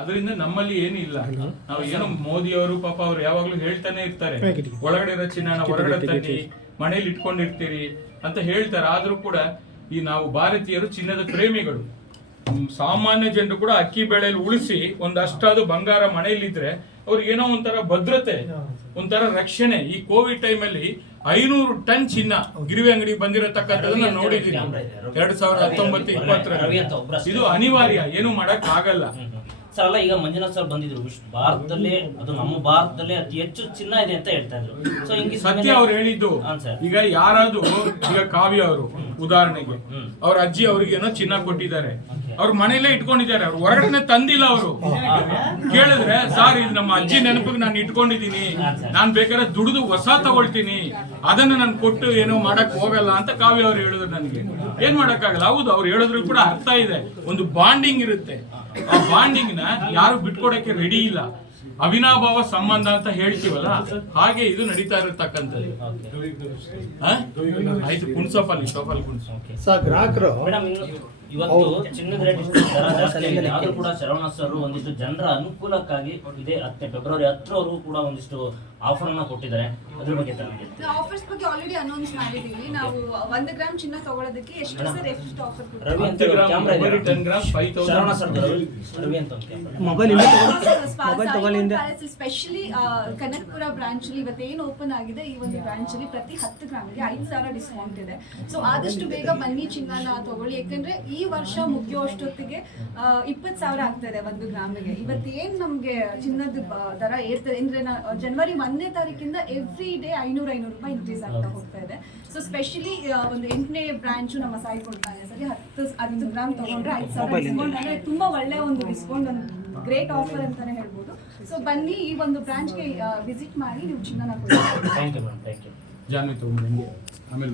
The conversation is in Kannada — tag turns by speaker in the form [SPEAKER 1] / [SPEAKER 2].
[SPEAKER 1] ಅದರಿಂದ ನಮ್ಮಲ್ಲಿ ಏನು ಇಲ್ಲ ನಾವು ಏನು ಮೋದಿ ಅವರು ಪಾಪ ಅವ್ರು ಯಾವಾಗ್ಲೂ ಹೇಳ್ತಾನೆ ಇರ್ತಾರೆ. ಒಳಗಡೆ ಇರೋ ಚಿನ್ನನ ಹೊರಗಡೆ ತನ್ನಿ ಮನೇಲಿ ಇಟ್ಕೊಂಡಿರ್ತೀರಿ ಅಂತ ಹೇಳ್ತಾರೆ. ಆದ್ರೂ ಕೂಡ ಈ ನಾವು ಭಾರತೀಯರು ಚಿನ್ನದ ಪ್ರೇಮಿಗಳು. ಸಾಮಾನ್ಯ ಜನರು ಕೂಡ ಅಕ್ಕಿ ಬೆಳೆಯಲ್ಲಿ ಉಳಿಸಿ ಒಂದಷ್ಟಾದ್ರು ಬಂಗಾರ ಮನೆಯಲ್ಲಿದ್ರೆ ಅವ್ರಿಗೆ ಏನೋ ಒಂಥರ ಭದ್ರತೆ ಒಂಥರ ರಕ್ಷಣೆ. ಈ ಕೋವಿಡ್ ಟೈಮ್ ಅಲ್ಲಿ ಐನೂರು ಟನ್ ಚಿನ್ನ ಗಿರಿವಿ ಅಂಗಡಿ ಬಂದಿರತಕ್ಕಂಥದ್ದನ್ನ ನಾನು ನೋಡಿದ್ದೀನಿ. ಎರಡ್ ಸಾವಿರದ ಹತ್ತೊಂಬತ್ತು ಇಪ್ಪತ್ತರ ಇದು ಅನಿವಾರ್ಯ ಏನು ಮಾಡಕ್ ಆಗಲ್ಲ
[SPEAKER 2] ಸರ್ ಅಲ್ಲ ಈಗ ಮಂಜುನಾಥ್ ಸರ್ ಬಂದಿದ್ರು ಭಾರತದಲ್ಲಿ ಭಾರತದಲ್ಲೇ ಅದು ನಮ್ಮ ಭಾರತದಲ್ಲೇ ಅತಿ ಹೆಚ್ಚು ಚಿನ್ನ ಇದೆ ಅಂತ ಹೇಳ್ತಾ ಇದ್ರು ಸೊ ಹಿಂಗೆ
[SPEAKER 1] ಸತ್ಯ ಅವ್ರು ಹೇಳಿದ್ದು
[SPEAKER 2] ಹಾ, ಸರ್.
[SPEAKER 1] ಈಗ ಯಾರಾದ್ರೂ ಈಗ ಕಾವ್ಯ ಅವರು ಉದಾಹರಣೆಗೆ. ಅವ್ರ ಅಜ್ಜಿ ಅವ್ರಿಗೆ ಏನೋ ಚಿನ್ನ ಕೊಟ್ಟಿದ್ದಾರೆ ಅವ್ರ ಮನೆಯಲ್ಲೇ ಇಟ್ಕೊಂಡಿದ್ದಾರೆ. ಅವ್ರು ಹೊರಗಡೆನೆ ತಂದಿಲ್ಲ ಅವರು. ಕೇಳಿದ್ರೆ ಸರ್ ಇದು ನಮ್ಮ ಅಜ್ಜಿ ನೆನಪಿಗೆ ನಾನು ಇಟ್ಕೊಂಡಿದ್ದೀನಿ ನಾನು ಬೇಕಾದ್ರೆ ದುಡಿದು ಹೊಸ ತಗೊಳ್ತೀನಿ. ಅದನ್ನ ನಾನು ಕೊಟ್ಟು ಏನೋ ಮಾಡಕ್ ಹೋಗಲ್ಲ ಅಂತ ಕಾವ್ಯ ಅವ್ರು ಹೇಳಿದ್ರು ನನಗೆ. ಏನ್ ಮಾಡಕ್ಕಾಗಲ್ಲ? ಹೌದು ಅವ್ರು ಹೇಳಿದ್ರು ಕೂಡ ಅರ್ಥ ಇದೆ. ಒಂದು ಬಾಂಡಿಂಗ್ ಇರುತ್ತೆ. ಆ ಬಾಂಡಿಂಗ್ನ ಯಾರು ಬಿಟ್ಕೊಡಕ್ಕೆ ರೆಡಿ ಇಲ್ಲ. ಅವಿನಾಭಾವ ಸಂಬಂಧ ಅಂತ ಹೇಳ್ತೀವಲ್ಲ ಹಾಗೆ ಇದು ನಡೀತಾ ಇರತಕ್ಕಂಥದ್ದು? ಆಯ್ತು ಕುಣ್ಸಪ್ಪಲ್ಲಿ ಸೋಫಲ್ಲಿ ಕುಣ್ಸು.
[SPEAKER 3] ಸರ್ ಗ್ರಾಹಕರು
[SPEAKER 2] ಇವತ್ತು ಚಿನ್ನದ ರೇಟ್ ಇಷ್ಟು ದರ ಜಾಸ್ತಿ ಆಗಿದೆ. ಆದ್ರೂ ಕೂಡ ಶರವಣ ಸರ್ ಒಂದಿಷ್ಟು ಜನರ ಅನುಕೂಲಕ್ಕಾಗಿ ಇದೆ ಹತ್ತೆ ಫೆಬ್ರವರಿ ಹತ್ತರವರು ಕೂಡ ಒಂದಿಷ್ಟು ಆಫರ್ ಅನ್ನ ಕೊಟ್ಟಿದ್ದಾರೆ. ಅದ್ರ ಬಗ್ಗೆ ತಮಗೆ
[SPEAKER 4] ಆಫರ್ಸ್ ಬಗ್ಗೆ ಆಲ್ರೆಡಿ ಅನೌನ್ಸ್ ಮಾಡಿದೀವಿ ನಾವು ಒಂದು ಗ್ರಾಮ್ ಚಿನ್ನ ತಗೊಳ್ಳೋದಕ್ಕೆ ಎಷ್ಟು ಸರ್ ಎಷ್ಟು ಆಫರ್
[SPEAKER 2] ರವಿ ಅಂತ ಶರವಣ ಸರ್ ರವಿ ರವಿ ಅಂತ.
[SPEAKER 3] ಮೊಬೈಲ್ ಇಂದ. ಮೊಬೈಲ್ ತಗೊಳ್ಳಿಂದ
[SPEAKER 4] ಸ್ಪೆಷಲಿ ಕನಕಪುರ ಬ್ರಾಂಚ್ ಅಲ್ಲಿ ಇವತ್ತು ಏನು ಓಪನ್ ಆಗಿದೆ ಈ ಒಂದು ಬ್ರಾಂಚ್ ಅಲ್ಲಿ ಪ್ರತಿ ಹತ್ತು ಗ್ರಾಮ್ಗೆ ಐದು ಸಾವಿರ ಡಿಸ್ಕೌಂಟ್ ಇದೆ. ಸೊ ಆದಷ್ಟು ಬೇಗ ಬನ್ನಿ ಚಿನ್ನನ ತಗೊಳ್ಳಿ. ಯಾಕಂದ್ರೆ ಈ ವರ್ಷ ಮುಗಿಯೋಷ್ಟೊತ್ತಿಗೆ ಇಪ್ಪತ್ತು ಸಾವಿರ ಆಗ್ತದೆ ಒಂದು ಗ್ರಾಮಿಗೆ. ಇವತ್ತೇನ್ ನಮ್ಗೆ ಚಿನ್ನದ ದರ ಏರ್ತದೆ ಅಂದ್ರೆ ನಾ- ಜನವರಿ ಒಂದನೇ ತಾರೀಕಿಂದ ಎವ್ರಿ ಡೇ ಐನೂರ ಐನೂರು ರೂಪಾಯಿ ಇನ್ಕ್ರೀಸ್ ಆಗ್ತಾ ಹೋಗ್ತಾ ಇದೆ. ಸೊ ಸ್ಪೆಷಲಿ ಒಂದು ಎಂಟನೇ ಬ್ರಾಂಚ್ ನಮ್ಮ ಸಾಯಿ ಕೊಡ್ತಾರೆ ಸರಿ ಹತ್ತು ಹತ್ತು ಗ್ರಾಮ್ ತಗೊಂಡ್ರೆ ಐದು ಸಾವಿರ ಡಿಸ್ಕೌಂಟ್ ಅಂದ್ರೆ ತುಂಬಾ ಒಳ್ಳೆ ಒಂದು ಡಿಸ್ಕೌಂಟ್ ಒಂದು ಗ್ರೇಟ್ ಆಫರ್ ಅಂತಾನೆ ಹೇಳ್ಬೋದು. ಸೊ ಬನ್ನಿ ಈ ಒಂದು ಬ್ರಾಂಚ್ಗೆ ವಿಸಿಟ್ ಮಾಡಿ ನೀವು ಚಿನ್ನನ ಕೊಡಿ
[SPEAKER 2] thank you madam thank you
[SPEAKER 1] Janvi ತಗೊಂಡು ಆಮೇಲೆ